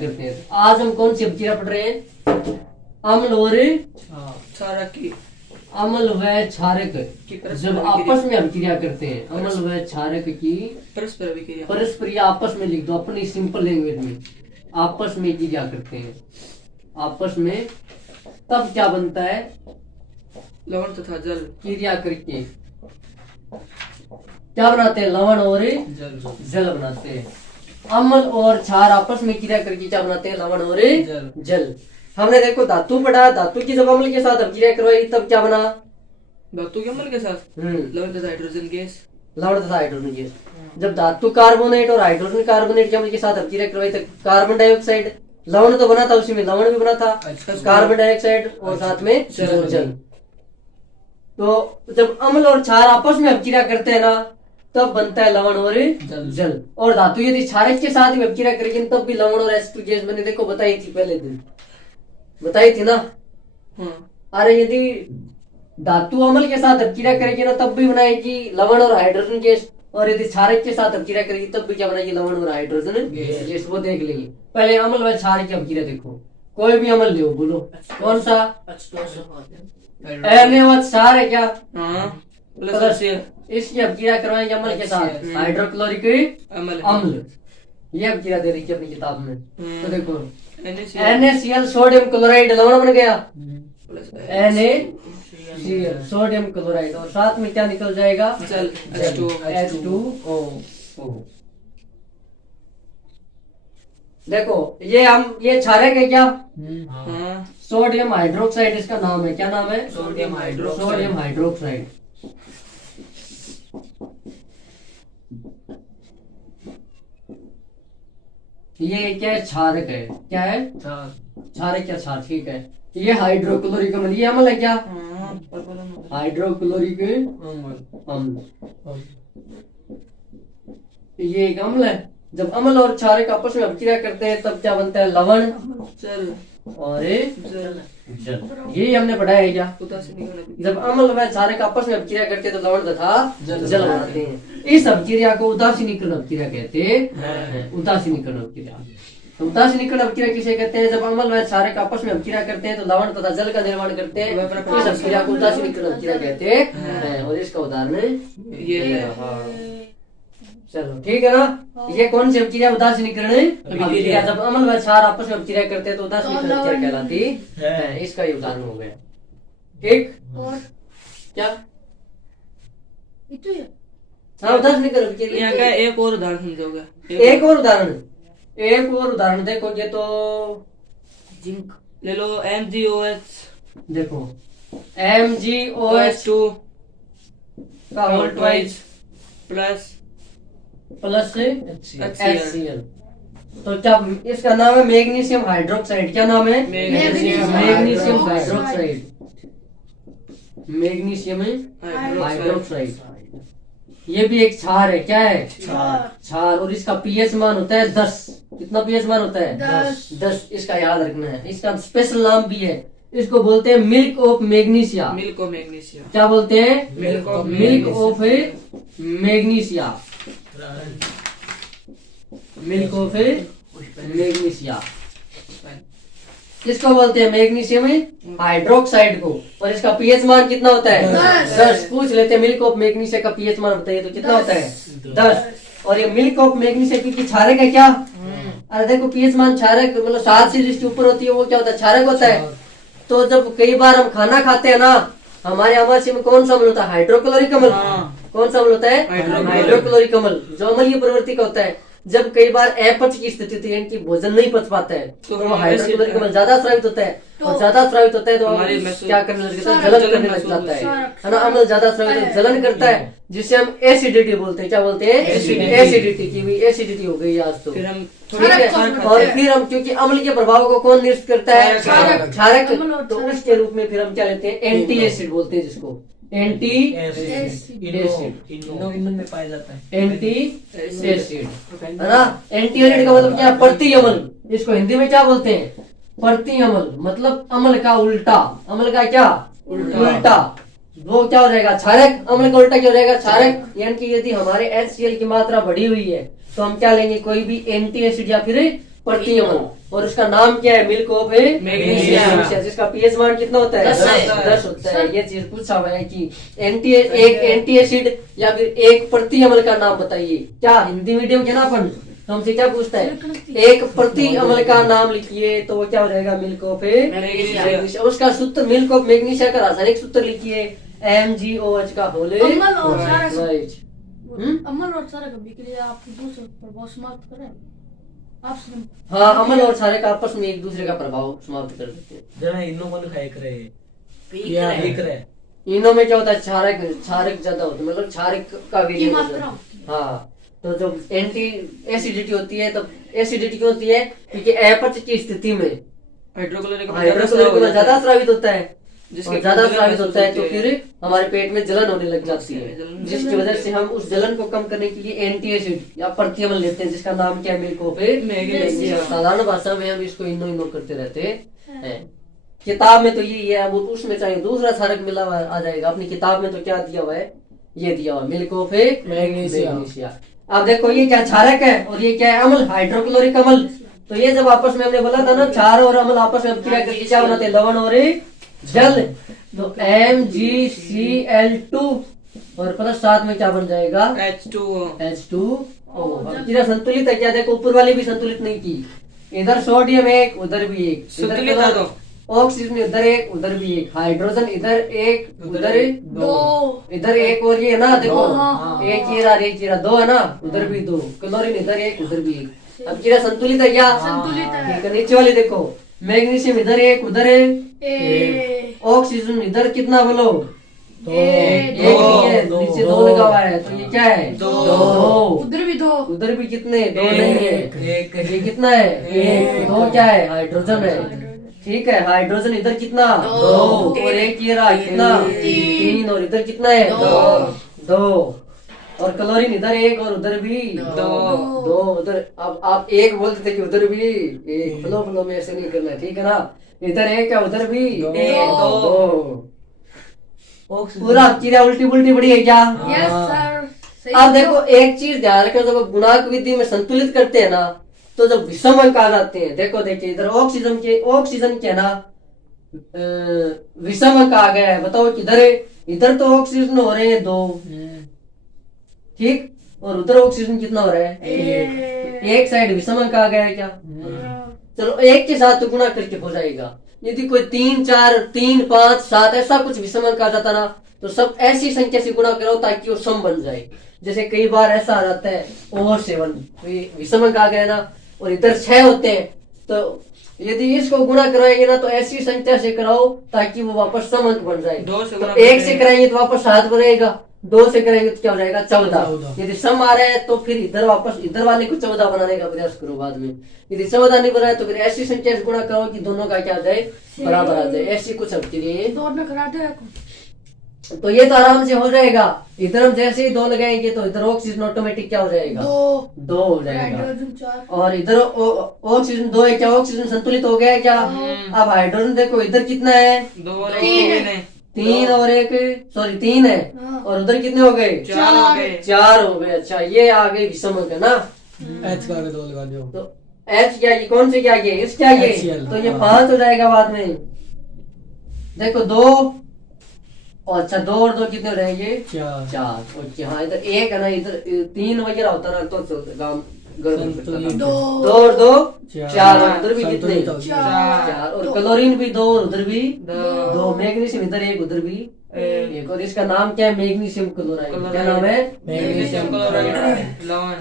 करते हैं। आज हम कौन सी अपक्रिया पढ़ रहे हैं? अम्ल और क्षारक की अम्ल व क्षारक जब आपस में अपक्रिया करते हैं, अम्ल व क्षारक की परस्पर अभिक्रिया, परस्पर आपस में लिख दो अपनी सिंपल लैंग्वेज में, आपस में क्रिया करते हैं आपस में, तब क्या बनता है? लवण तथा जल क्रिया करके क्या बनाते हैं? लवण और जल जल बनाते हैं। अम्ल और क्षार आपस में क्रिया करके क्या बनाते हैं? लवण और जल। हमने देखो धातु पढ़ा, धातु की जब अम्ल के साथ अपक्रिया करवाई तब क्या बना? धातु के अम्ल के साथ लवण तथा हाइड्रोजन गैस, लवण तथा हाइड्रोजन गैस। जब धातु कार्बोनेट और हाइड्रोजन कार्बोनेट के अम्ल के साथ अपक्रिया करवाई तो कार्बन डाइऑक्साइड, लवण तो बना था उसी में, लवण भी बना था, कार्बन डाइऑक्साइड और साथ में जल। तो जब अम्ल और क्षार आपस में अपक्रिया करते हैं ना तब बनता है लवण और जल। और धातु यदि क्षारक के साथ में अपक्रिया करेगी तब भी लवण और H2 गैस बने। देखो बताई थी पहले दिन, बताई थी ना। अरे यदि धातु अम्ल के साथ अपक्रिया करेगी ना तब भी बनाएगी लवण और हाइड्रोजन गैस, और यदि क्षारक के साथ अपक्रिया करेगी तब भी क्या बनाएगी? लवण और हाइड्रोजन गैस। वो देख लेंगे। पहले अम्ल व क्षार की अपक्रिया देखो, कोई भी अम्ल लो, बोलो कौन सा? क्षार है क्या? प्लस इसकी अपक्रिया करवाएंगे अम्ल के साथ, हाइड्रोक्लोरिक अम्ल। ये अपक्रिया दे रही है अपनी किताब में। तो देखो NaCl सोडियम क्लोराइड लवण बन गया, NaCl सोडियम क्लोराइड, और साथ में क्या निकल जाएगा? H2O। देखो ये क्षारक है क्या? सोडियम हाइड्रोक्साइड इसका नाम है। क्या नाम है? Sodium hydroxide. ये क्या है? क्षारक है। क्या है? क्षारक क्या? क्षार, ठीक है। ये हाइड्रोक्लोरिक अम्ल, ये अम्ल है क्या? हाइड्रोक्लोरिक अम्ल, ये एक अम्ल है। जब अम्ल और क्षारक आपस में अपक्रिया करते हैं तब क्या बनता है? लवण और जल। ये हमने पढ़ाया है क्या? जब अम्ल व क्षारक आपस में अपक्रिया करते हैं तो लवण तथा जल बनाते हैं। इस अपक्रिया को उदासीनीकरण अपक्रिया कहते हैं। उदासीनीकरण अपक्रिया। तो उदासीनीकरण अपक्रिया किसे कहते हैं? जब अम्ल व क्षारक आपस में अपक्रिया करते हैं तो लवण तथा जल का निर्माण करते हैं। इस अपक्रिया को उदासीनीकरण अपक्रिया कहते हैं। और इसका उदाहरण ये रहा। चलो ठीक है ना। ये कौन सी अपक्रिया? उदासीनीकरण अपक्रिया। जब अम्ल व क्षार आपस में अपक्रिया करते हैं तो उदासीनीकरण अपक्रिया कहलाती है। इसका ये उदाहरण हो गया। ठीक, क्या? हाँ, उदासीनीकरण अपक्रिया का एक और उदाहरण समझोगे? एक और उदाहरण देखोगे तो जिंक ले लो, MgOH। देखो MgOH2 का होल ट्वाइस प्लस HCl। तो क्या इसका नाम है? Magnesium hydroxide. क्या नाम है? Magnesium hydroxide. Magnesium hydroxide. ये भी एक क्षार है। क्या है? क्षार। और इसका pH मान होता है 10। कितना pH मान होता है? 10। इसका याद रखना है। इसका स्पेशल नाम भी है, इसको बोलते हैं milk of magnesia. Milk of magnesia. क्या बोलते हैं? Milk of magnesia. Milk of magnesia किसको बोलते हैं? मैग्नीशियम हाइड्रोक्साइड को। और इसका pH मान कितना होता है? 10। पूछ लेते हैं मिल्क ऑफ मैग्नीशिया का pH मान बताइए तो कितना होता है? 10। और ये मिल्क ऑफ मैग्नीशिया की क्षारक है क्या? अरे देखो pH मान क्षारक मतलब 7 से जिसके ऊपर होती है वो क्या होता है? क्षारक होता है। तो जब कई बार हम खाना खाते हैं ना, हमारे आमाशय में कौन सा अम्ल होता है? हाइड्रोक्लोरिक अम्ल। कौन सा अम्ल होता है? हाइड्रोक्लोरिक अम्ल। जो अम्लीय प्रवृत्ति का होता है। जब कई बार अपच की स्थिति होती है कि भोजन नहीं पच पाता है तो हाइड्रोक्लोरिक अम्ल ज्यादा स्रावित होता है। और ज्यादा स्रावित होता है तो क्या करने लग जाता है? जलन करने लग जाता है ना। अम्ल ज्यादा स्रावित जलन करता है जिससे हम एसिडिटी बोलते हैं। क्या बोलते हैं? एसिडिटी की भी एसिडिटी हो गई आज तो। और फिर हम क्योंकि अम्ल के प्रभाव को कौन निष्ठ करता है? क्षारक। तो उसके रूप में फिर हम क्या लेते हैं? एंटी एसिड बोलते हैं जिसको। एंटी एसिड में पाया जाता है। एंटी एसिड है ना। एंटी एसिड का मतलब क्या है? प्रति अम्ल। इसको हिंदी में क्या बोलते हैं? प्रति अम्ल। मतलब अम्ल का उल्टा। अम्ल का क्या? उल्टा। वो क्या हो जाएगा? क्षारक। अम्ल का उल्टा क्या हो जाएगा? क्षारक। यानी कि यदि हमारे HCl की मात्रा बढ़ी हुई है तो हम क्या लेंगे? कोई भी एंटी एसिड या फिर प्रति अम्ल, और उसका नाम क्या है? मिल्क ऑफ मैग्नीशिया, जिसका पीएच मान कितना होता है? 10 होता है। ये चीज पूछा हुआ है कि एक एंटी एसिड या फिर एक प्रति अम्ल का नाम बताइए। क्या हिंदी मीडियम के ना अपन, तो हमसे क्या पूछता है? एक प्रति अम्ल का नाम लिखिए, तो वो क्या हो जाएगा? Milk of magnesia. उसका सूत्र मिल्क ऑफ मैग्नीशिया का रासायनिक सूत्र लिखिए, MgOH का होले अम्ल और सारा राइट। अमल और सारा कभी के लिए आप दूसरे प्रभाव समाप्त करें आप हाँ, अम्ल और क्षारक आपस में एक दूसरे का प्रभाव समाप्त कर देते हैं। जरा इनो कौन खाए करे या एक रहे इनों में क्या होता है? क्षारक ज्यादा होता है, मतलब क्षारक का की वीर्य मात्रा ज्यादा। होती है। हाँ, तो जब एंटी एसिडिटी होती है, तो एसिडिटी क्यों होती है? क्योंकि अपच की स्थिति में हाइड्रोक्लोरिक हाइड्रोक्लोरिक ज्यादा स्रावित होता है, जिसके और ज्यादा जलन स्रावित होता है तो महसूस फिर हमारे पेट में जलन होने लग जाती है, जलन- जिसकी वजह से हम उस जलन को कम करने के लिए एंटी एसिड या प्रतिअम्ल लेते हैं, जिसका नाम क्या है? Milk of magnesia. साधारण भाषा में हम इसको इनो करते रहते हैं। किताब में तो ये है, वो उसमें चाहे दूसरा क्षारक मिला हुआ आ जाएगा। अपनी किताब में तो क्या दिया हुआ है? ये दिया हुआ मिल्क ऑफ मैग्नीशिया। अब देखो ये क्या क्षारक है और ये क्या है? अम्ल, हाइड्रोक्लोरिक अम्ल। तो ये जब आपस में हमने बोला था ना, क्षार और अम्ल आपस में क्रिया करके क्या बनाते हैं? लवण और जल। तो MgCl2 और प्लस साथ में क्या बन जाएगा? H2O। अब क्रिया संतुलित है क्या? देखो ऊपर वाली भी संतुलित नहीं की, इधर सोडियम एक उधर भी एक, संतुलित है तो ऑक्सीजन इधर एक उधर भी एक, हाइड्रोजन इधर एक उधर दो इधर एक, और ये ना देखो हाँ। एक चीरा दो है ना, उधर भी दो, क्लोरीन इधर एक उधर भी एक। अब चीरा संतुलित है क्या? संतुलित है। ठीक है, नीचे वाली देखो मैग्नीशियम इधर एक उधर ए ऑक्सीजन इधर कितना बोलो? ए एक ही है, नीचे दो लगा हुआ है, तो ये क्या है? दो। उधर भी दो उधर भी कितने? दो नहीं है, एक ये कितना है? एक। दो क्या है? हाइड्रोजन है। ठीक है, हाइड्रोजन इधर कितना? दो। और एक ये रहा कितना? तीन। और इधर कितना है? दो। और क्लोरीन इधर एक और उधर भी दो उधर। अब आप एक बोलते थे कि उधर भी एक, फ्लो में ऐसे नहीं करना, ठीक है ना? इधर एक है उधर भी दो। पूरा चीरा उल्टी पुल्टी बड़ी है क्या? यस सर सही अब देखो एक चीज ध्यान रखें, जब आप गुणांक विधि में संतुलित करते हैं ना, तो जब विषम अंक आ जाते हैं, देखो देखिए इधर ऑक्सीजन के ना विषम अंक आ गया है। बताओ किधर है? इधर तो ऑक्सीजन हो रहे हैं 2, ठीक, और उधर ऑक्सीजन कितना हो रहा है? एक साइड विषम अंक आ गया है क्या? चलो एक के साथ तो गुणा करके हो जाएगा। यदि कोई 3, 4, 3, 5, 7 ऐसा कुछ विषम अंक आ जाता ना, तो सब ऐसी संख्या से गुणा करो ताकि वो सम बन जाए। जैसे कई बार ऐसा आ जाता है और 7 विषम अंक आ गया ना, और इधर 6 होते हैं, तो यदि इसको गुणा कराएंगे ना तो ऐसी संख्या से कराओ ताकि वो वापस सम अंक बन जाए। 2 से तो गुणा 1 से कराएंगे तो वापस 7 बनेगा, 2 से करेंगे तो क्या हो जाएगा? 14। यदि सम आ रहा है तो फिर इधर वापस इधर वाले को 14 बनाने का प्रयास करो बाद में। यदि 14 नहीं बना है तो फिर ऐसी संख्या से गुणा करो कि दोनों का क्या आ जाए? बराबर आ जाए। ऐसी कुछ अब चीजें, दो में करा दो तो ये तो आराम से हो जाएगा। इधर हम जैसे ही 2 लगाएंगे तो इधर ऑक्सीजन ऑटोमेटिक क्या हो जाएगा? 2 हो जाएगा। हाइड्रोजन 4 और इधर ऑक्सीजन 2 है क्या? ऑक्सीजन संतुलित हो गया है क्या? अब हाइड्रोजन देखो इधर कितना है? 2 और 1 तीन 3 है। 3 और 1 सॉरी 3 है, हाँ। और उधर कितने हो गए? 4 हो गए। 4 हो गए। अच्छा, ये आ गए विषम अंक है ना। एच का आगे 2 लगा दो। तो H क्या, ये कौन से क्या ये? इस क्या ये? HCl, तो ये हाँ। 5 हो जाएगा बाद में। देखो 2, और अच्छा 2 और 2 कितने हो जाएंगे? 4। ओके, हाँ इधर 1 है ना, इधर 3 वगैरह होता ना तो काम गड़बड़ हो सकता था। 2 और 2 4, और उधर भी कितने? संतुलित हो गया। 4। और क्लोरीन भी 2 और उधर भी 2। मैग्नीशियम इधर 1 उधर भी 1। और इसका नाम क्या है? Magnesium chloride. क्या नाम है? मैग्नीशियम क्लोराइड लवण।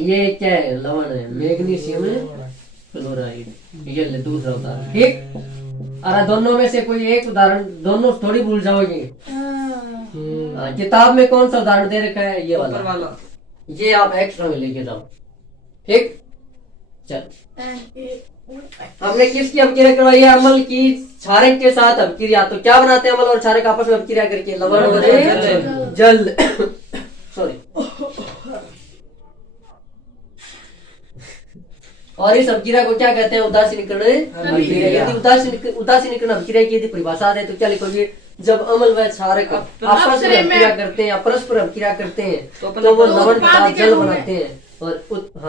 ये क्या है? लवण है, मैग्नीशियम क्लोराइड। ये ले दूसरा उदाहरण, ठीक। अरे दोनों में से कोई एक उदाहरण, दोनों थोड़ी भूल जाओगे। किताब में कौन सा उदाहरण दे रखा है? ये ऊपर वाला, वाला। ये आप एक्स्ट्रा में लेके जाओ, ठीक। चल, हमने किसकी अपक्रिया करवाई है? अम्ल की क्षारक के साथ अपक्रिया। तो क्या बनाते हैं अम्ल और क्षारक आपस में अपक्रिया करके? लवण और जल। सॉरी। और इस अपक्रिया को क्या कहते हैं? उदासीनीकरण अपक्रिया। यदि उदासीनीकरण अपक्रिया की यदि परिभाषा है तो क्या लिखोगे? जब अम्ल व क्षारक आपस में अपक्रिया करते हैं या परस्पर अपक्रिया करते हैं तो वो लवण के साथ जल बनाते हैं। हाँ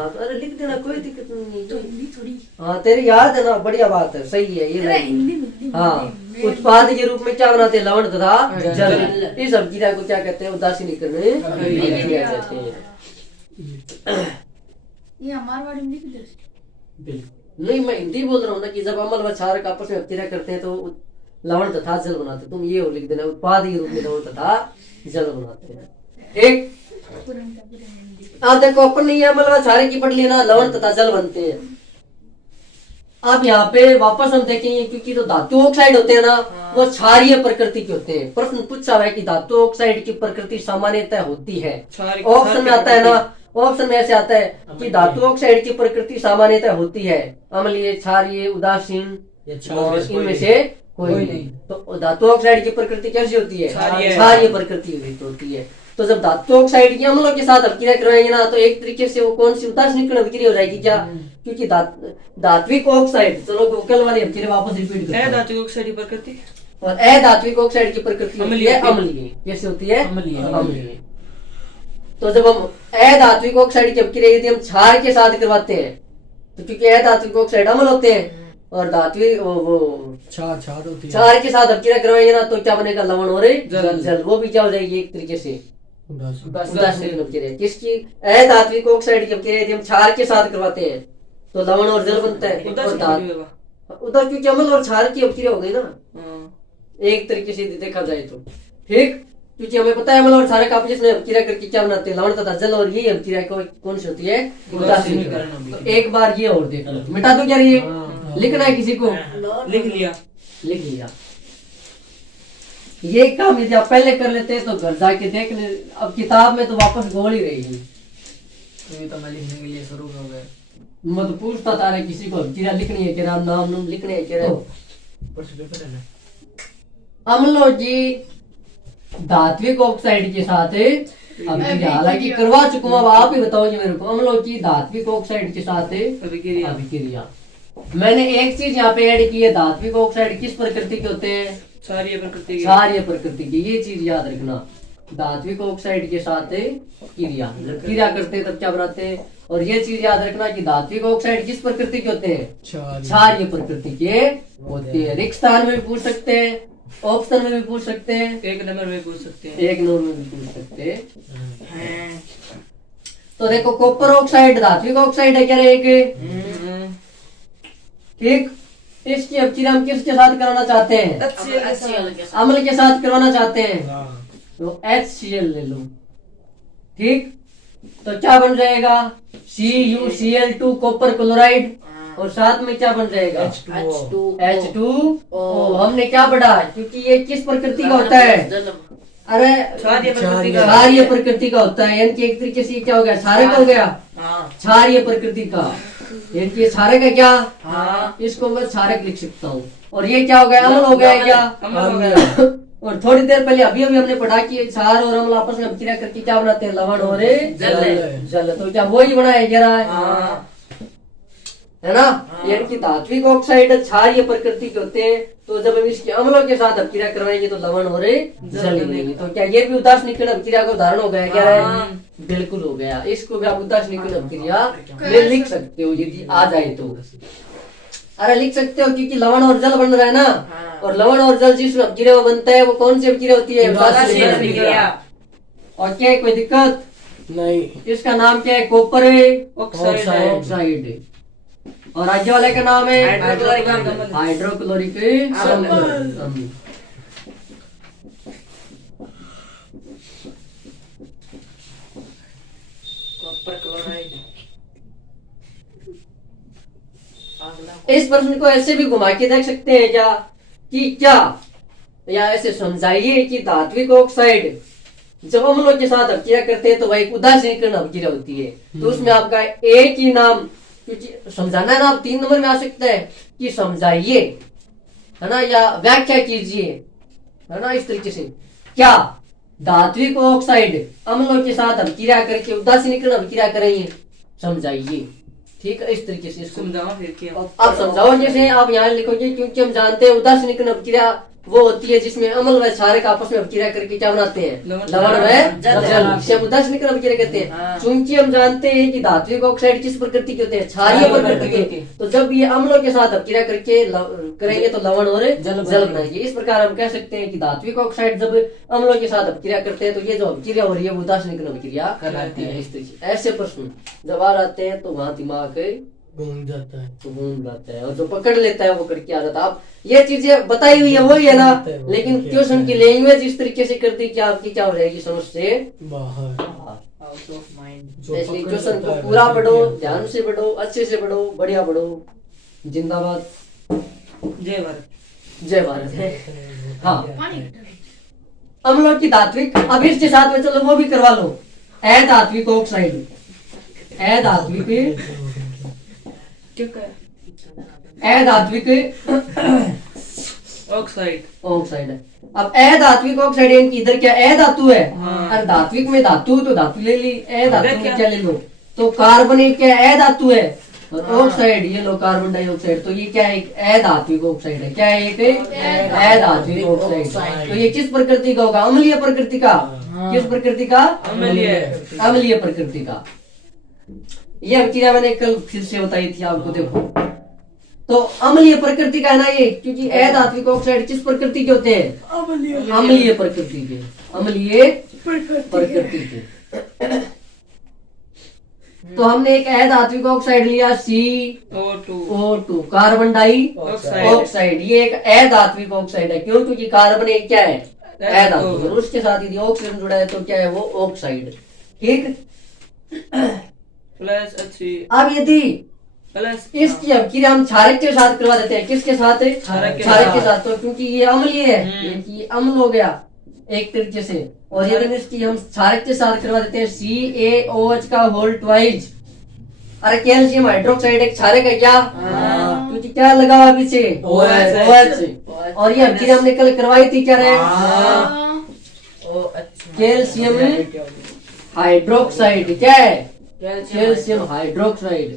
तो अरे लिख देना, कोई दिक्कत नहीं तो है। हिंदी थोड़ी। हाँ तेरी याद है ना, बढ़िया बात है, सही है ये अरे नहीं। हिंदी हिंदी हाँ, हिंदी। उत्पाद के रूप में क्या बनाते हैं? लवण तथा जल। जल। इस अभिक्रिया को क्या कहते हैं? उदासीनीकरण अभिक्रिया अभिक्रिया। कहते हैं। ये हमारे बारे में लिख दे। नहीं, मैं हिंदी बोल रहा हूँ ना कि जब अम्ल व क्षारक आपस में अभिक्रिया करते हैं तो लवण तथा जल बनाते हैं। तुम ये और लिख देना, उत्पाद के रूप में लवण तथा जल बनाते हैं। ठीक। अब देखो अपन ने ये अम्ल व क्षारक की पढ़ लिया, लवण तथा जल बनते हैं। अब यहाँ पे वापस हम देखेंगे, क्योंकि तो धातु ऑक्साइड होते हैं ना, वो क्षारीय प्रकृति के होते हैं। प्रश्न पूछा है कि धातु ऑक्साइड की प्रकृति सामान्यतः होती है। ऑप्शन में आता है ना, ऑप्शन में ऐसे आता है कि धातु ऑक्साइड की प्रकृति सामान्यतः होती है अम्लीय, क्षारीय, उदासीन और इनमें से कोई नहीं। तो धातु ऑक्साइड की प्रकृति कैसी होती है? क्षारीय प्रकृति युक्त होती है। तो जब धातु ऑक्साइड की अम्लों के साथ अभिक्रिया करवाएंगे ना, तो एक तरीके से वो कौन सी उदासीनीकरण अभिक्रिया हो जाएगी क्या? क्योंकि धात्विक ऑक्साइड, चलो कल वाली अभिक्रिया वापस रिपीट करते हैं। धात्विक ऑक्साइड की प्रकृति और अधात्विक ऑक्साइड की प्रकृति होती है अम्लीय। कैसे होती है? अम्लीय। तो जब हम अधात्विक ऑक्साइड की अभिक्रिया यदि हम क्षार के साथ करवाते हैं, तो क्योंकि अधात्विक ऑक्साइड अम्ल होते हैं और धात्विक वो क्षार होती है। क्षार के साथ अभिक्रिया करवाएंगे ना, तो क्या बनेगा? लवण और जल। वो भी क्या हो जाएगी? एक तरीके से उदासीनीकरण अभिक्रिया। किसकी? अधात्विक ऑक्साइड की अभिक्रिया यदि हम क्षार के साथ करवाते हैं तो लवण और जल बनता है। उधर क्योंकि अम्ल और क्षार की अभिक्रिया हो गई ना, एक तरीके से देखा जाए तो। ठीक। क्योंकि हमें पता है अम्ल और क्षारक आपस में अभिक्रिया करके क्या बनाते हैं? लवण तथा जल। और ये अभिक्रिया कौन सी होती है? उदासीनीकरण। तो एक बार ये और देख लो, मिटा दो क्या? ये लिखना है किसी को? लिख लिया। ये काम यदि आप पहले कर लेते हैं तो घर जाके देखने, अब किताब में तो वापस गोल ही रहेगी। तो मैं लिखने के लिए शुरू हो गए। मैं तो पूछता था रे किसी को किरा लिखनी है, किरा नाम लिखने है, किरा अम्लों की धात्विक ऑक्साइड के साथ अभिक्रिया। हालांकि करवा चुका हूं, अब आप ही बताओ जी मेरे को। अम्लों की धात्विक ऑक्साइड के साथ अभिक्रिया। मैंने एक चीज यहाँ पे ऐड की है, धात्विक ऑक्साइड किस प्रकृति के होते हैं? क्षारीय प्रकृति की। ये चीज याद रखना, धात्विक ऑक्साइड के साथ क्रिया करते हैं तब क्या बनाते हैं। और ये चीज याद रखना कि धात्विक ऑक्साइड किस प्रकृति के होते हैं? क्षारीय प्रकृति के होते हैं। रिक्त स्थान में भी पूछ सकते हैं, ऑप्शन में भी पूछ सकते हैं, एक नंबर में पूछ सकते हैं, एक नंबर में भी पूछ सकते हैं। तो देखो कॉपर ऑक्साइड धात्विक ऑक्साइड है क्या रे? ठीक। इसकी अभिक्रिया हम किसके साथ कराना चाहते हैं? अम्ल के साथ करवाना चाहते हैं, तो HCl ले लो। ठीक। तो क्या बन जाएगा? CuCl2 copper chloride. और साथ में क्या बन जाएगा? H2O। हमने क्या पढ़ा? क्योंकि ये किस प्रकृति का होता है? अरे क्षारीय प्रकृति का होता है। यानी कि एक तरीके से ये क्या हो गया? क्षारक हो गया, क्षारीय प्रकृति का। यानी कि क्षारक है क्या? इसको मैं क्षारक लिख सकता हूँ। और ये क्या हो गया? अम्ल हो गया क्या? और थोड़ी देर पहले अभी हमने पढ़ा कि क्षार और अम्ल आपस में अभिक्रिया करके क्या बनाते हैं? लवण और जल। तो क्या वही बनाया जा रहा है ना? यानी कि धात्विक ऑक्साइड क्षारीय प्रकृति के होते हैं। तो जब हम इसके अम्लों के साथ अभिक्रिया करवाएंगे तो लवण और जल बनेंगे। तो क्या ये भी उदासीनीकरण अभिक्रिया का उदाहरण हो गया क्या है? बिल्कुल हो गया। इसको भी आप उदासीनीकरण अभिक्रिया में लिख सकते हो यदि आ जाए तो। अरे लिख सकते हो, क्योंकि लवण और जल बन रहा है ना। और लवण और जल जिस अभिक्रिया में बनता है वो कौन सी अभिक्रिया होती है? उदासीनीकरण अभिक्रिया। ओके, कोई दिक्कत नहीं। इसका नाम क्या है? Copper oxide. और आगे वाले का नाम है हाइड्रोक्लोरिक अम्ल। इस प्रश्न को ऐसे भी घुमा के देख सकते हैं क्या कि क्या, या ऐसे समझाइए कि धात्विक ऑक्साइड जब अम्लों के साथ अभिक्रिया करते हैं तो वह एक उदासीनीकरण अभिक्रिया होती है। तो उसमें आपका एक ही नाम, क्योंकि समझाना है ना, आप 3 नंबर में आ सकता है कि समझाइए, है ना, या व्याख्या कीजिए, है ना। इस तरीके से क्या धात्विक ऑक्साइड अम्लों के साथ अभिक्रिया करके उदासीनीकरण अभिक्रिया करेंगे, समझाइए। ठीक है, इस तरीके से इसको समझाओ फिर क्या? आप समझाओ। जैसे आप यहाँ लिखोगे, क्योंकि हम जानते हैं उदासीनीकरण अभिक्रिया वो होती है जिसमें अम्ल व क्षारक आपस में अभिक्रिया करके क्या बनाते हैं, लवण लवण व जल। जल, इसे हम उदास निकल अभिक्रिया कहते हैं। हाँ। चूंकि हम जानते हैं कि धात्विक ऑक्साइड किस प्रकृति के होते हैं, क्षारीय प्रकृति के, तो जब ये अम्लों के साथ अभिक्रिया करके करेंगे तो लवण और जल बनाएंगे। इस प्रकार हम कह सकते हैं कि धात्विक ऑक्साइड जब अम्लों के साथ अभिक्रिया करते हैं तो ये जो अभिक्रिया हो रही है वो उदास निकल अभिक्रिया कहलाती है। इस तरीके से ऐसे प्रश्न जब आ जाते हैं तो वहाँ दिमाग घूम जाता है। घूम जाता है और जो पकड़ लेता है वो करके आ जाता है। अब ये चीजें बताई हुई है वही है ना, लेकिन क्वेश्चन की लैंग्वेज इस तरीके से कर दी कि आपकी क्या हो जाएगी समझ से बाहर। Out of mind. जो इसलिए पकड़ क्वेश्चन लेता को है पूरा वो पढ़ो, क्या ध्यान से पढ़ो, अच्छे से पढ़ो, बढ़िया पढ़ो। जिंदाबाद, जय भारत। जय भारत है। हाँ, पानी अम्लों की धात्विक, अब इसके साथ में चलो वो भी करवा लो, अधात्विक ऑक्साइड, अधात्विक क्या कहा? अधात्विक ऑक्साइड। ऑक्साइड है। अब अधात्विक ऑक्साइड इनकी इधर क्या अधातु है, हाँ। और धात्विक में धातु तो धातु ले ली, अधातु इधर में क्या? क्या ले लो, तो कार्बन क्या अधातु है, और हाँ। ऑक्साइड ये लो कार्बन डाइऑक्साइड, तो ये क्या है, एक अधात्विक ऑक्साइड है। क्या है, एक अधात्विक ऑक्साइड। तो ये किस प्रकृति का होगा, अम्लीय प्रकृति का। किस प्रकृति का, अम्लीय। अम्लीय प्रकृति का। ये अभिक्रिया मैंने कल फिर से बताई थी आपको, देखो तो अम्लीय प्रकृति का है ना ये, क्योंकि अधात्विक ऑक्साइड किस प्रकृति के होते हैं, अम्लीय प्रकृति के, अम्लीय प्रकृति के। तो हमने एक अधात्विक ऑक्साइड लिया CO2 कार्बन डाइऑक्साइड, ये एक अधात्विक ऑक्साइड है। क्यों, क्योंकि कार्बन एक क्या है, अधातु, और उसके साथ यदि ऑक्सीजन जुड़ा है तो क्या है वो ऑक्साइड। ठीक, प्लस अच्छी अब यदि प्लस इसकी अभिक्रिया हम क्षारक के साथ करवा देते हैं, किसके साथ, क्षारक के के साथ, तो क्योंकि ये अम्लीय है, ये अम्ल हो गया एक तरीके से, और यदि इसकी हम क्षारक के साथ करवा देते हैं CaOH का होल ट्वाइस, अरे कैल्शियम हाइड्रोक्साइड एक क्षारक है क्या, क्योंकि क्या लगा हुआ पीछे OH, और ये अभिक्रिया हमने कल करवाई थी, क्या रहे, कैल्शियम हाइड्रोक्साइड, क्या है, कैल्शियम हाइड्रोक्साइड।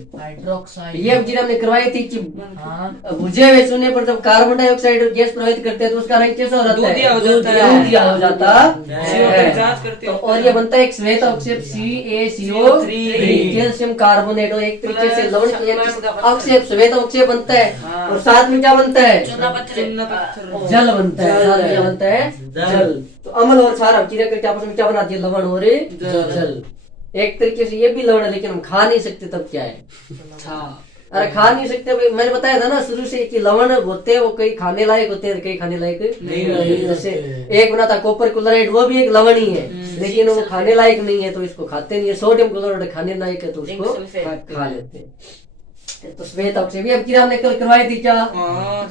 ये अभिक्रिया हमने करवाई थी कि बुझे हुए चूने पर जब कार्बन डाइऑक्साइड गैस प्रभावित करते हैं तो उसका रंग कैसा हो जाता है, दूधिया हो जाता है। दूधिया हो जाता है। जांच करते तो हो। और ये बनता है एक श्वेत अवक्षेप CaCO3, कैल्शियम कार्बोनेट, और एक तरीके से लवण की एक अवक्षेप श्वेत अवक्षेप बनता है, और साथ में क्या बनता है, चूना पत्थर। जल बनता है, साथ में क्या बनता है, जल। तो अम्ल और क्षार अभिक्रिया करके आपस में क्या बनाती है, लवण और जल। एक तरीके से ये भी लवण है, लेकिन हम खा नहीं सकते, तब क्या है, अरे खा नहीं सकते भाई, मैंने बताया था ना शुरू से कि लवण होते हैं वो कई खाने लायक होते हैं, कई खाने लायक नहीं होते। जैसे एक बना था कॉपर क्लोराइड, वो भी एक लवण ही है, लेकिन वो खाने लायक नहीं है तो इसको खाते नहीं है। सोडियम क्लोराइड खाने लायक है तो उसको खा लेते हैं। तो श्वेत अवक्षेप भी अभिक्रिया हमने कल करवाई थी क्या,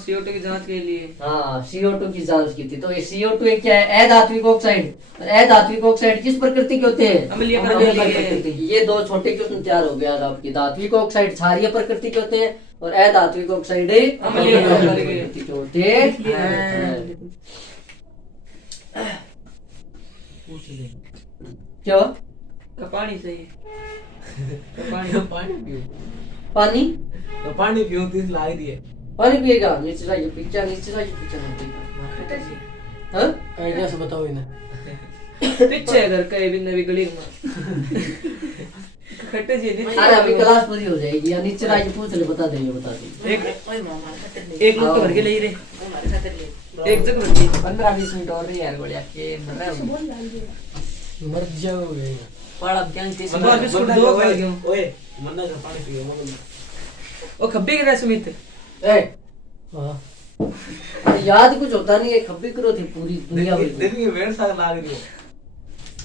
CO2 की जांच के लिए। हाँ CO2 की जांच की थी। तो ये CO2 एक क्या है, अधात्विक ऑक्साइड, और अधात्विक ऑक्साइड किस प्रकृति के होते हैं, अम्लीय प्रकृति। ये दो छोटे क्वेश्चन तैयार हो गया आपकी। धात्विक ऑक्साइड क्षारीय प्रकृति के होते हैं, और अधात्विक ऑक्साइड अम्लीय प्रकृति के होते हैं। क्यों, पानी सही पानी तो पानी पियो, तीस ला रही है। पानी पिएगा, नीचे जाइए पिक्चर, नीचे जाइए पिक्चर नहीं पिएगा। हाँ, आइडिया से बताओ इन्हें। पीछे घर कहीं भी नवी गली में खट्टे जी अरे अभी क्लास पूरी हो जाएगी, या नीचे जाइए पूछ ले, बता देंगे, बता देंगे। एक लोग तो भर के ले ही रहे, एक जगह भर के 15-20 मिनट और यार, बढ़िया के मर जाओगे। मंगवा बिस्कुट दो खा गयो। ओए मन्ना का पानी पियो मगर। ओ खब्बी के रहे सुमित। ए, हां अरे याद कुछ होता नहीं है, खब्बी करो थी पूरी दुनिया भर की। दिन की वेट सा लाग रही है।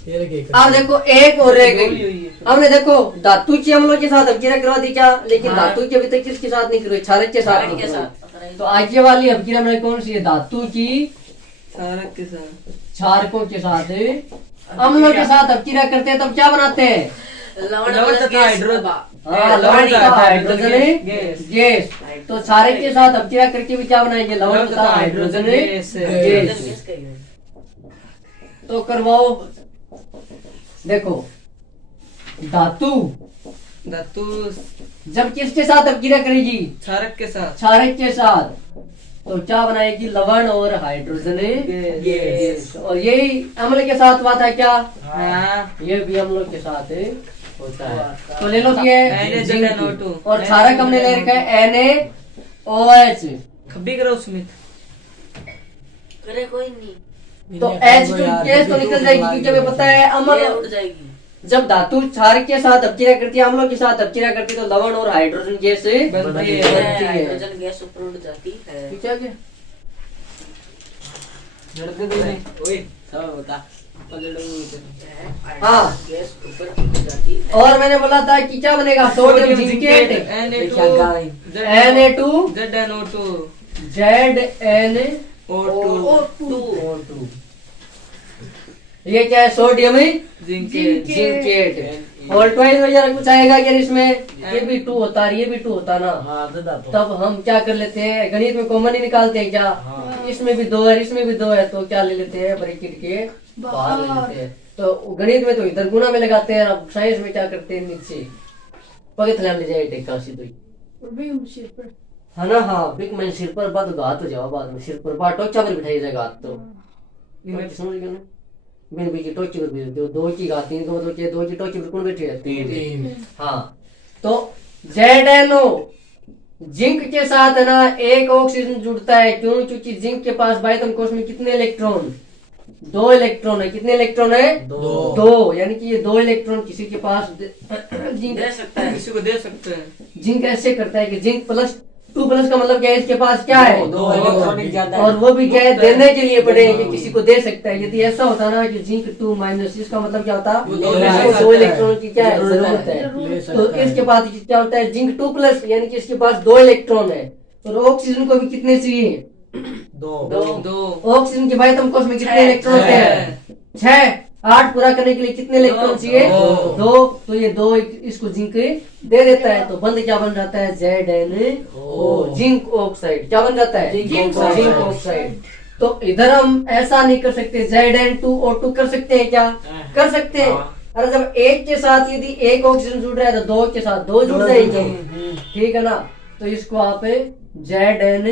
ये रखे अब देखो एक और रह गई। हमने देखो धातु की अम्लों के साथ अभिक्रिया करवा दी क्या, लेकिन धातु की अभी तक किसके साथ नहीं करवाई, क्षारक के साथ नहीं करवाई। तो आगे वाली अभिक्रिया में कौन सी है, धातु की क्षारक के साथ, क्षारकों के साथ अम्लों के साथ अभिक्रिया करते हैं, तब क्या बनाते हैं, लवण तथा हाइड्रोजन। हाँ, लवण तथा हाइड्रोजन गैस। तो क्षारक के साथ अभिक्रिया करके भी क्या बनाएंगे, लवण तथा हाइड्रोजन गैस। तो करवाओ, देखो धातु धातु जब किसके साथ अभिक्रिया करेगी, क्षारक के साथ, क्षारक के साथ, तो क्या बनाएगी लवण और हाइड्रोजन गैस। और यही अम्ल के साथ हुआ था क्या, हाँ ये भी अम्लों के साथ होता है। तो ले लो कि ये NaZnO2 और क्षारक हमने ले रखा है NaOH। खब्बी करो स्मित। करे कोई नहीं, तो H2 गैस तो निकल जाएगी क्योंकि हमें पता है ये अम्ल उड़ जाएगी। जब धातु क्षारक के साथ अपक्रिया करती है अम्लों के साथ अपक्रिया करती है तो लवण और हाइड्रोजन गैस बनती है। बनती है। हाइड्रोजन गैस ऊपर उड़ जाती है। ठीक है क्या? लड़के तो नहीं ओए सब होता हाँ गैस ऊपर उड़ जाती है। और मैंने बोला था कि क्या बनेगा sodium zincate Na2 ZnO2 ZnO2। ये क्या है सोडियम जिंकेट। जिंकेट। वोल्टेज वगैरह कुछ आएगा क्या इसमें, ये भी 2 होता है ये भी 2 होता ना, हाँ दादा तो तब हम क्या कर लेते हैं गणित में कॉमन ही निकालते हैं क्या, इसमें भी 2 है इसमें भी 2 है तो क्या ले लेते हैं ब्रैकेट के बाहर ले लेते हैं। तो गणित में तो इधर गुना में लगाते हैं, अब साइंस में क्या करते हैं नीचे पगे थले ले जाए टेका सी तो और भी सिर पर है ना। हाँ बिग मैन सिर पर बाद घात हो जाओ बाद में सिर पर बात टोचा पर बिठाई जाएगा घात तो समझ गए ना। बिन बीच टोची पर भी दो की घात 3 दो की टोची पर कौन बैठे हैं 3। हाँ तो ZnO जिंक के साथ है ना एक ऑक्सीजन जुड़ता है, क्यों, क्योंकि जिंक के पास बाह्यतम कोश में कितने इलेक्ट्रॉन 2 इलेक्ट्रॉन है। कितने इलेक्ट्रॉन है 2 यानी कि ये 2 इलेक्ट्रॉन किसी के पास जिंक दे सकता है। किसी को दे सकते हैं। जिंक ऐसे करता है कि जिंक प्लस 2 प्लस का मतलब क्या है इसके पास क्या है 2 इलेक्ट्रॉनिक ज्यादा और वो भी क्या है देने के लिए पड़े ये किसी को दे सकता है। यदि ऐसा होता ना कि जिंक 2 माइनस इसका मतलब क्या होता वो है ले सकता 2 है। इलेक्ट्रॉन की क्या है जरूरत है। ले तो सकता है। इसके पास क्या होता है जिंक 2 प्लस यानी कि इसके पास 2 इलेक्ट्रॉन है। तो ऑक्सीजन को भी कितने चाहिए 2 ऑक्सीजन के बाह्यतम कोश में कितने इलेक्ट्रॉन होते हैं 6। 8 पूरा करने के लिए कितने इलेक्ट्रॉन चाहिए 2। तो ये 2 इसको जिंक दे देता है तो बंद क्या बन जाता है ZnO जिंक ऑक्साइड। क्या बन जाता है जिंक ऑक्साइड। तो इधर हम ऐसा नहीं कर सकते Zn2O2 कर सकते हैं क्या कर सकते हैं। अरे जब एक के साथ यदि एक ऑक्सीजन जुड़ रहा है तो 2 के साथ 2 जुड़ जाएंगे ठीक है ना। तो इसको आप Zn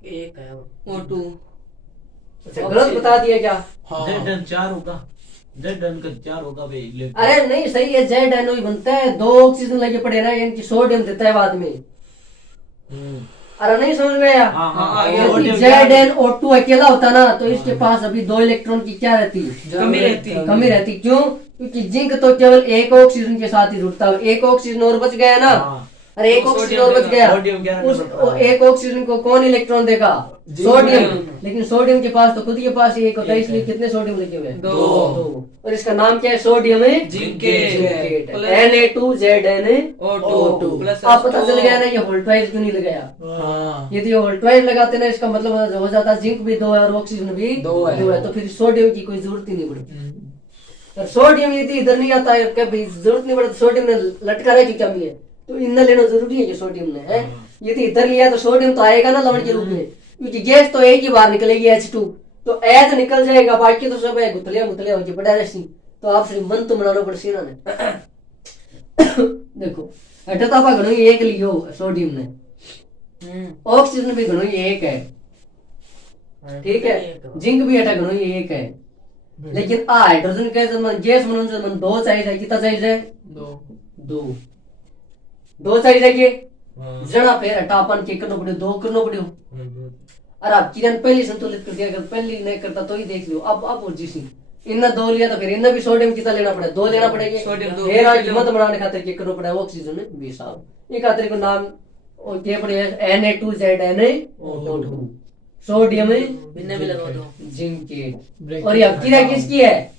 एक है वो। O2 अच्छा गलत बता दिया क्या। Z 4 होगा Z का 4 होगा भाई इलेक्ट्रॉन। अरे नहीं सही है ZnO ही बनता है 2 ऑक्सीजन लगे पड़े ना यानी कि सोडियम देता है बाद में। अरे नहीं समझ में आया। यदि ZnO2 अकेला होता ना तो इसके पास अभी 2 इलेक्ट्रॉन की क्या रहती कमी रहती क्यों, क्योंकि जिंक तो केवल एक ऑक्सीजन के साथ ही जुड़ता है। एक ऑक्सीजन और बच गया ना। अरे एक ऑक्सीजन और बच गया उस एक ऑक्सीजन को कौन इलेक्ट्रॉन देगा सोडियम। लेकिन सोडियम के पास तो खुद के पास ही एक होता है इसलिए कितने सोडियम लगे हुए हैं 2। और इसका नाम क्या है सोडियम जिंकेट। Na2ZnO2। प्लस आप पता चल गया ना ये वोल्टवाइज क्यों नहीं लगाया। यदि वोल्टवाइज लगाते ना इसका मतलब हो जाता जिंक भी 2 है और ऑक्सीजन भी 2 है तो फिर सोडियम की कोई जरूरत ही नहीं पड़ती। सोडियम यदि इधर नहीं आता है कभी जरूरत नहीं पड़ती सोडियम ने लटका रहे की कमी है तो इतना लेना जरूरी है कि सोडियम ने है। यदि इधर लिया तो सोडियम तो आएगा ना लवण के रूप में क्योंकि गैस तो एक ही बाहर निकलेगी H2 तो H निकल जाएगा बाकी तो सब है गुतलिया गुतलिया हो बड़ा रसी। तो आप सिर्फ मन तो बनाना पड़ेगा ना देखो हटा आप घणो एक लियो सोडियम ने ऑक्सीजन भी घणो एक है ठीक है जिंक भी हटा घणो एक है। लेकिन हाइड्रोजन के गैस बनने से 2 चाहिए कितना चाहिए 2 चाहिए जड़ा फिर हटापन के करना पड़े 2 करना पड़े। अरे आप किरण पहले संतुलित कर दिया अगर पहले नहीं करता तो ही देख लो। अब और जिसी इन्ना 2 लिया तो फिर इन्ना भी सोडियम कितना लेना पड़ेगा 2 लेना पड़ेगा। सोडियम 2 फिर आज हिम्मत बनाने खातिर के करना पड़ेगा ऑक्सीजन में 20 साल ये खातिर को नाम और क्या पड़ेगा Na2ZnO2 सोडियम बिन्ने भी लगा दो जिंक। और ये क्रिया किसकी है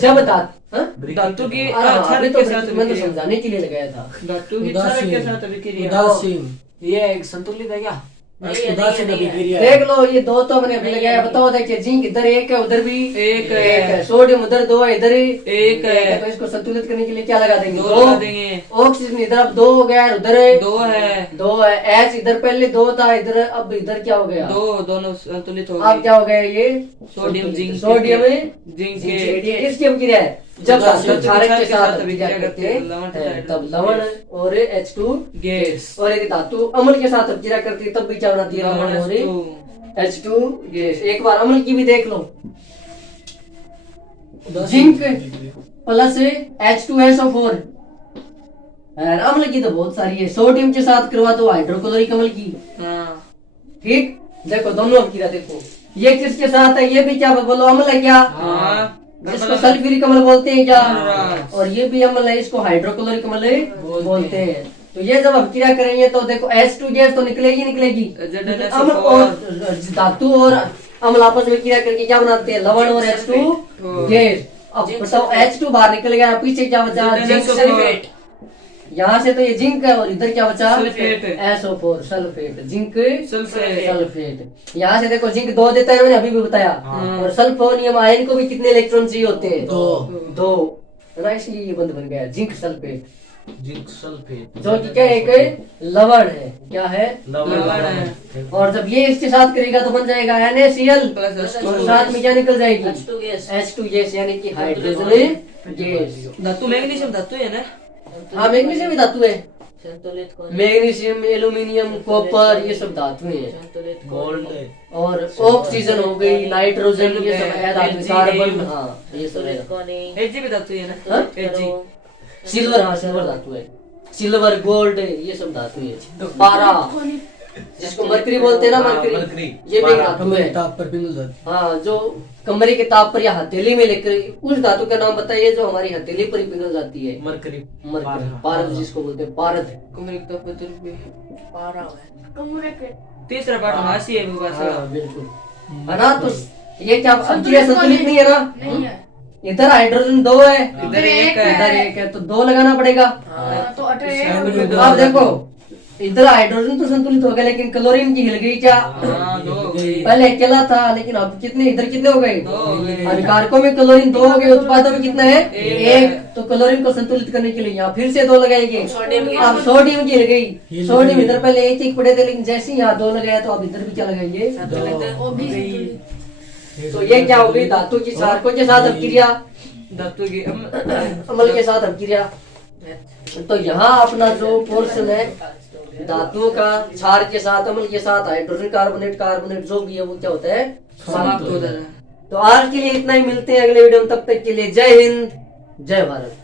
जब धातु की अभी तो के साथ मैं तो समझाने के लिए लगाया था। धातु की क्षारक के साथ अभिक्रिया। उदासीन ये एक संतुलित है क्या उदासीन अभिक्रिया देख लो ये 2 तो हमने अभी लगाया बताओ देखिए जिंक इधर एक है उधर भी एक है सोडियम उधर 2 है इधर ही एक है। तो इसको संतुलित करने के लिए क्या लगा देंगे 2 लगा देंगे। ऑक्सीजन इधर अब 2 हो गया उधर 2 है H इधर पहले 2 था इधर अब इधर क्या हो गया 2 दोनों संतुलित हो अब गए। क्या हो गया ये सोडियम जिंक सोडियम जिंक किसकी अभिक्रिया है जब धातु धातु क्षारक के साथ अभिक्रिया अभिक्रिया करते करते हैं, लवण तैयार हैं करते तब हैं। लवण और H2 गैस और यदि धातु अम्ल के साथ अभिक्रिया करती है तब भी क्या बनाती है लवण और H2 गैस। एक बार अम्ल की भी देख लो, जिंक प्लस H2SO4। और अम्ल की तो बहुत सारी है, सोडियम के साथ करवा दो हाइड्रोक्लोरिक अम्ल की, हाँ ठीक। देखो दोनों अभिक्रिया देखो, ये किसके साथ है, ये भी क्या बोलो अम्ल है क्या, हाँ जिसको सल्फ्यूरिक अम्ल बोलते हैं क्या, हाँ। और ये भी अम्ल है, इसको हाइड्रोक्लोरिक अम्ल बोलते हैं। तो ये जब अभिक्रिया करेंगे तो देखो H2 गैस तो निकलेगी निकलेगी, ZnSO4 अम्ल और धातु और अम्ल आपस में क्रिया करके क्या बनाते हैं, लवण और H2 गैस। अब बताओ H2 बाहर निकल गया, पीछे क्या बचा, जिंक सल्फेट। यहाँ से तो ये जिंक है और इधर क्या बचा, sulphate. SO4 sulphate, zinc sulphate. Sulphate. यहाँ से देखो जिंक 2 देता है, मैंने अभी भी बताया। और सल्फोनियम आयन को भी कितने इलेक्ट्रॉन चाहिए होते हैं, 2 है ना, इसलिए ये बंद बन गया जिंक सल्फेट, जिंक सल्फेट जो कि क्या है, एक लवण है, क्या है, लवण है। और जब ये इसके साथ करेगा तो बन जाएगा NaCl, प्लस और साथ में क्या निकल जाएगी, H2 H2 यानी कि हाइड्रोजन गैस। धातु मैग्नीशियम धातु है ना, हाँ मैग्नीशियम भी धातु है, संतुलित कौन मैग्नीशियम, एल्यूमिनियम, कॉपर, ये सब धातुएं हैं। संतुलित गोल्ड और ऑक्सीजन हो गई, नाइट्रोजन, ये सब है धातु, Hg, कार्बन, हाँ ये सब है। संतुलित कौन है Hg भी धातु है ना, हाँ? Hg सिल्वर, हाँ सिल्वर धातु है, सिल्वर गोल्ड ये सब धातु है। पारा जिसको मरकरी बोलते हैं ना, मरकरी। मरकरी ये भी धातु है। ताप पर पिघल जाती हाँ, जो कमरे के ताप पर या हथेली में लेकर, उस धातु का नाम बताइए जो हमारी हथेली पर ही पिघल जाती है, मरकरी मरकरी, पारद जिसको बोलते हैं, पारद। कुमरिक तापमान पे पारा है कमरे के तीसरा पाठ हासी है वो हाँ बिल्कुल है ना। तो ये क्या अभिक्रिया संतुलित नहीं है ना, नहीं है, इधर हाइड्रोजन 2 है, इधर एक है। इधर 1 है, तो 2 लगाना पड़ेगा। तो अठारह अब देखो इधर हाइड्रोजन तो संतुलित हो गया, लेकिन क्लोरीन की हिल गई क्या, हाँ, 2 हो गई। पहले अकेला था, लेकिन अब कितने, इधर कितने हो गए, 2 हो गए। अभिकारकों में क्लोरीन 2 हो गए, उत्पादों में कितना है, एक। 1। तो क्लोरीन को संतुलित करने के लिए यहाँ फिर से 2 लगाएंगे। सोडियम की- अब सोडियम की हिल गई, सोडियम इधर पहले 1 पड़े थे, लेकिन जैसे ही यहाँ 2 लगाया तो अब इधर भी क्या लगाएंगे, वो भी संतुलित। तो ये क्या हो गई, धातु की क्षारकों के साथ अभिक्रिया, धातु की अम्ल के साथ अभिक्रिया। तो यहाँ अपना जो पोर्शन है धातुओं का क्षार के साथ, अम्ल के साथ, हाइड्रोजन कार्बोनेट, कार्बोनेट जो भी है वो क्या होता है, समाप्त हो समाप्त। जाता है। तो आज के लिए इतना ही, मिलते हैं अगले वीडियो में, तब तक के लिए जय हिंद, जय भारत।